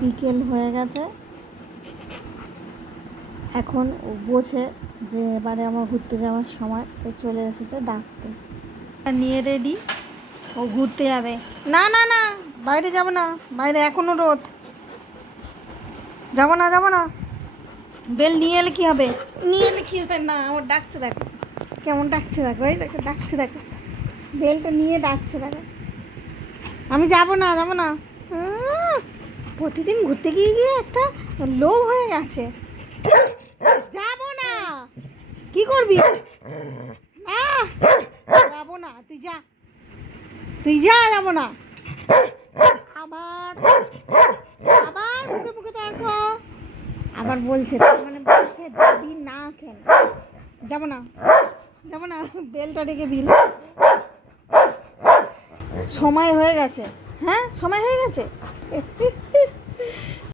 বিকেল হয়ে গেছে, এখন ও বোঝে যে এবারে আমার ঘুরতে যাওয়ার সময়, তো চলে এসেছে ডাকতে। নিয়ে রেডি, ও ঘুরতে যাবে। না না না, বাইরে যাব না, বাইরে এখনো রোদ, যাব না যাব না। বেল নিয়ে এলে কী হবে, নিয়ে এলে কী হবে না, আমার ডাকছে দেখো, কেমন ডাকছে দেখো, এই দেখো ডাকছে দেখো, বেলটা নিয়ে ডাকছে দেখো। আমি যাব না যাব না। প্রতিদিন ঘুরতে গিয়ে গিয়ে একটা লোভ হয়ে গেছে। যাব না, কি করবি? না যাব না, তুই যা, তুই যা, যাব না। আবার আবার মুখে মুখে তর্ক, আবার বলছে, তার মানে বলছে যাবি না কেন? যাব না যাব না, বেলটা রেখে দিল। সময় হয়ে গেছে, হ্যাঁ সময় হয়ে গেছে।